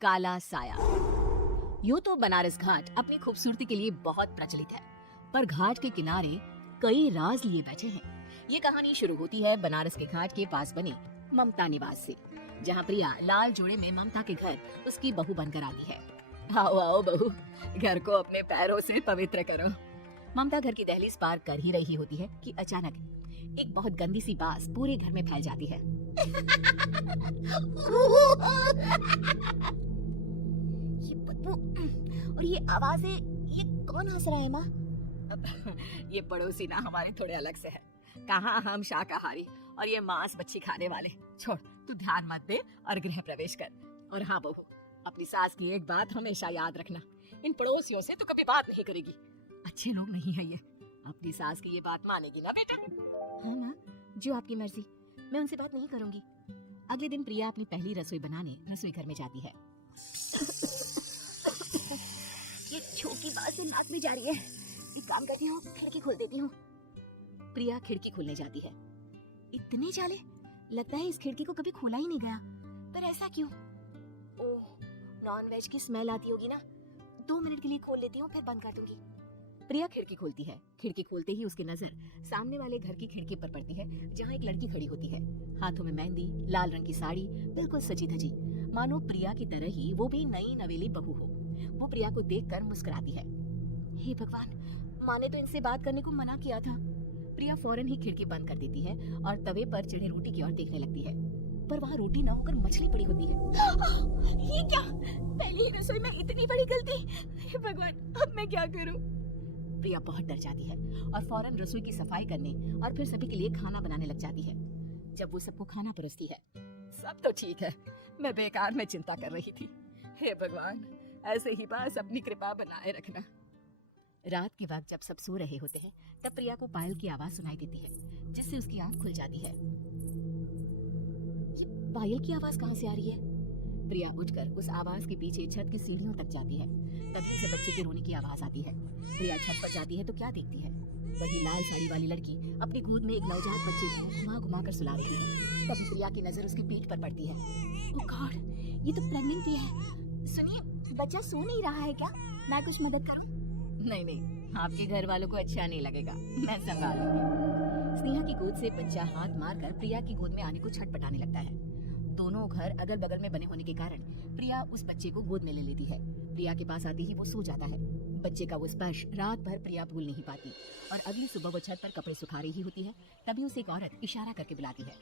काला साया। यूं तो बनारस घाट अपनी खूबसूरती के लिए बहुत प्रचलित है, पर घाट के किनारे कई राज लिए बैठे हैं। ये कहानी शुरू होती है बनारस के घाट के पास बने ममता निवास से, जहाँ प्रिया लाल जोड़े में ममता के घर उसकी बहू बनकर आती है। आओ आओ बहू, घर को अपने पैरों से पवित्र करो। ममता घर की दहलीज पार कर ही रही होती है कि अचानक एक बहुत गंदी सी बास पूरे घर में फैल जाती है। ये बदबू और ये आवाजें, ये कौन हंस रहा है माँ? ये पड़ोसी ना हमारे थोड़े अलग से है। कहाँ हम शाकाहारी और ये मांस मच्छी खाने वाले। छोड़, तू ध्यान मत दे और गृह प्रवेश कर। और हाँ बहू, अपनी सास की एक बात हमेशा याद रखना, इन पड़ोसियों से तो कभी बात नहीं करेगी। अच्छे लोग नहीं है ये। अपनी सास की ये बात मानेगी ना बेटा? हाँ माँ, जो आपकी मर्जी, मैं उनसे बात नहीं करूंगी। अगले दिन प्रिया अपनी पहली रसोई बनाने रसोई घर में जाती है। ये छोटी बात से नाक में जा रही है। एक काम करती हूँ, खिड़की खोल देती हूँ। प्रिया खिड़की खोलने जाती है। इतने जाले, लगता है इस खिड़की को कभी खोला ही नहीं गया। पर ऐसा क्यों? ओह, नॉनवेज की स्मेल आती होगी ना। 2 मिनट के लिए खोल लेती हूँ, फिर बंद कर दूंगी। प्रिया खिड़की खोलती है। खिड़की खोलते ही उसकी नजर सामने वाले घर की खिड़की पर पड़ती है, जहाँ एक लड़की खड़ी होती है। हाथों में मेहंदी, लाल रंग की साड़ी, बिल्कुल सजी धजी, मानो प्रिया की तरह ही वो भी नई नवेली बहू हो। वो प्रिया को देखकर मुस्कुराती है। हे भगवान, माँ ने तो इनसे बात करने को मना किया था। प्रिया फौरन ही खिड़की बंद कर देती है और तवे पर चिढ़े रोटी की ओर देखने लगती है, पर वहाँ रोटी न होकर मछली पड़ी होती है। ये क्या? पहली ही रसोई में इतनी बड़ी गलती। हे भगवान, अब मैं क्या करूं? प्रिया बहुत डर जाती है और फौरन रसोई की सफाई करने और फिर सभी के लिए खाना बनाने लग जाती है। जब वो सबको खाना परोसती है, सब तो ठीक है, मैं बेकार में चिंता कर रही थी। हे भगवान, ऐसे ही बस अपनी कृपा बनाए रखना। रात के वक्त जब सब सो रहे होते हैं, तब प्रिया को पायल की आवाज सुनाई देती है, जिससे उसकी आंख खुल जाती है। ये पायल की आवाज कहाँ से आ रही है? प्रिया उठकर उस आवाज के पीछे छत की सीढ़ियों तक जाती है। तभी से बच्चे के रोने की आवाज आती है। प्रिया छत पर जाती है तो क्या देखती है? वही लाल साड़ी वाली लड़की अपनी गोद में एक नवजात बच्चे को घुमा घुमा कर सुला रही है। तभी प्रिया की नजर उसकी पीठ पर पड़ती है। ओह गॉड, ये तो प्रेग्नेंट भी है। सुनिए, बच्चा सो नहीं रहा है क्या? मैं कुछ मदद करूं? नहीं नहीं, आपके घर वालों को अच्छा नहीं लगेगा, मैं संभालूंगी। स्नेहा की गोद से बच्चा हाथ मारकर प्रिया की गोद में आने को छटपटाने लगता है। दोनों घर अगल बगल में बने होने के कारण प्रिया उस बच्चे को गोद में ले लेती है। प्रिया के पास आते ही वो सो जाता है। बच्चे का वो स्पर्श रात भर प्रिया भूल नहीं पाती और अगली सुबह वो छत पर कपड़े सुखा रही होती है, तभी उसे एक औरत इशारा करके बुलाती है।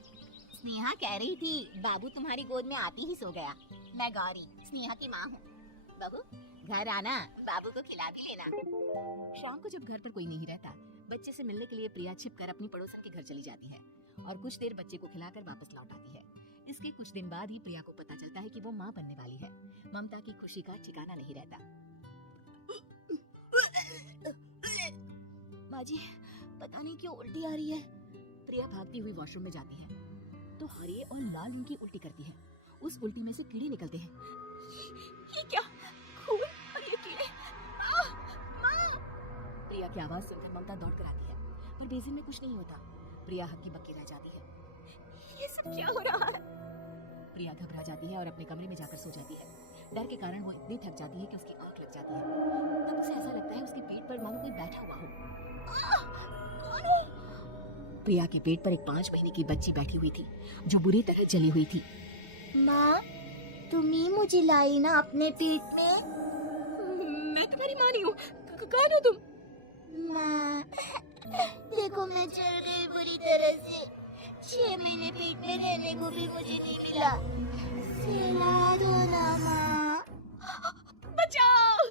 स्नेहा कह रही थी बाबू तुम्हारी गोद में आती ही सो गया। मैं गौरी, स्नेहा की माँ हूँ। बहू, घर आना, बाबू को खिला भी लेना। शाम को जब घर पर कोई नहीं रहता, बच्चे से मिलने के लिए प्रिया छिपकर अपनी पड़ोसन के घर चली जाती है और कुछ देर बच्चे को खिलाकर वापस लौट आती है। इसके कुछ दिन बाद ही प्रिया को पता चलता है कि वो माँ बनने वाली है। ममता की खुशी का ठिकाना नहीं रहता। माँ जी, पता नहीं क्यों उल्टी आ रही है। प्रिया भागती हुई वॉशरूम में जाती है तो हरे और लाल रंग की उल्टी करती है। उस उल्टी में से कीड़े निकलते हैं। ये क्या? खून और ये कीड़े! माँ! प्रिया की आवाज सुनकर ममता दौड़ कर आती है, पर बेसिन में कुछ नहीं होता। प्रिया हक्की बक्की रह जाती है। ये सब क्या हो रहा है? प्रिया घबरा जाती है और अपने कमरे में जाकर सो जाती है। डर के कारण वो इतनी थक जाती है कि उसकी आंख लग जाती है। तब उसे ऐसा लगता है उसके पेट पर मानो कोई बैठा हुआ हो। कौन हो? प्रिया के पेट पर एक 5 महीने की बच्ची बैठी हुई थी, जो बुरी तरह जली हुई थी। माँ, तुम ही मुझे लाई ना अपने पेट में? मैं तुम्हारी माँ नहीं हूँ। कौन हो तुम? माँ, देखो मैं जल गई बुरी तरह से। 6 महीने पेट में रहने को भी मुझे नहीं मिला। सिला दो ना माँ। बचाओ!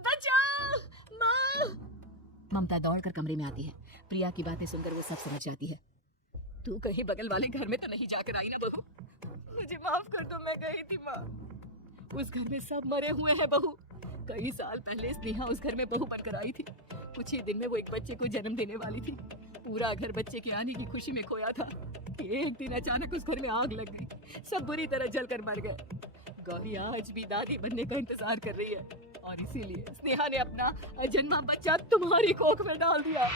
बचाओ! माँ! ममता दौड़कर कमरे में आती है। प्रिया की बातें सुनकर वो सब समझ जाती है। तू कहीं बगल वाले घर में तो नहीं जाकर आई ना बहू? मुझे माफ कर दो, मैं गई थी माँ। उस घर में सब मरे हुए हैं बहू। कई साल पहले स्नेहा उस घर में बहू बनकर आई थी। कुछ ही दिन में वो एक बच्चे को जन्म देने वाली थी। पूरा घर बच्चे के आने की खुशी में खोया था। एक दिन अचानक उस घर में आग लग गई, सब बुरी तरह जलकर मर गए। गौरी आज भी दादी बनने का इंतजार कर रही है और इसीलिए स्नेहा ने अपना अजन्मा बच्चा तुम्हारी कोख में डाल दिया।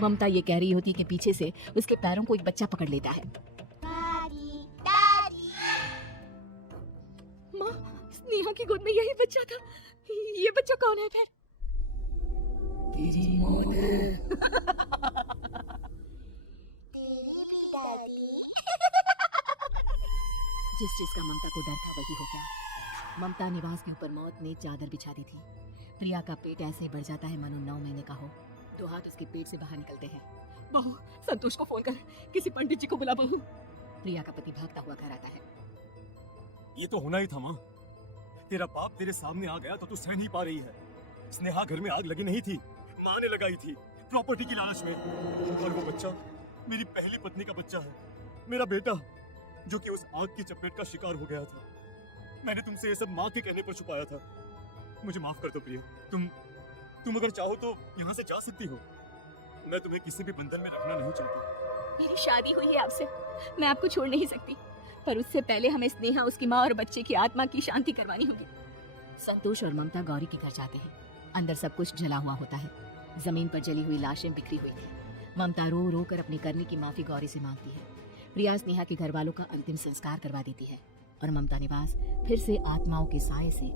ममता ये कह रही होती कि पीछे से उसके पैरों को एक बच्चा पकड़ लेता है। दादी, दादी। माँ, नेहा की गोद में यही बच्चा था। ये बच्चा कौन है फिर? तेरी भी दादी। जिस चीज का ममता को डर था वही हो गया। ममता निवास के ऊपर मौत ने चादर बिछा दी थी। प्रिया का पेट ऐसे ही बढ़ जाता है मानो 9 महीने का हो। 2 हाथ उसके पेट से बाहर निकलते हैं। बहू, संतोष को फोन कर, किसी पंडित जी को बुला बहू। प्रिया का पति भागता हुआ घर आता है। ये तो होना ही था माँ। तेरा बाप तेरे सामने आ गया तो तू सह नहीं पा रही है। स्नेहा घर में आग लगी नहीं थी, माँ ने लगाई थी, प्रॉपर्टी की लालच में। और वो बच्चा मेरी पहली पत्नी का बच्चा है, मेरा बेटा, जो कि उस आग की चपेट का शिकार हो गया था। मैंने तुमसे ये सब माँ के कहने पर छुपाया था। मुझे माफ कर दो प्रिया। तुम अगर चाहो तो यहाँ से जा सकती हो। मैं तुम्हें किसी भी बंधन में रखना नहीं चाहता। मेरी शादी हुई है आपसे, मैं आपको छोड़ नहीं सकती, पर उससे पहले हमें स्नेहा, उसकी माँ और बच्चे की आत्मा की शांति करवानी होगी। संतोष और ममता गौरी के घर जाते हैं। अंदर सब कुछ जला हुआ होता है। जमीन पर जली हुई लाशें बिखरी हुई थी। ममता रो रो कर अपनी करने की माफी गौरी से मांगती है। प्रिया स्नेहा के घर वालों का अंतिम संस्कार करवा देती है और ममता निवास फिर से आत्माओं के साए से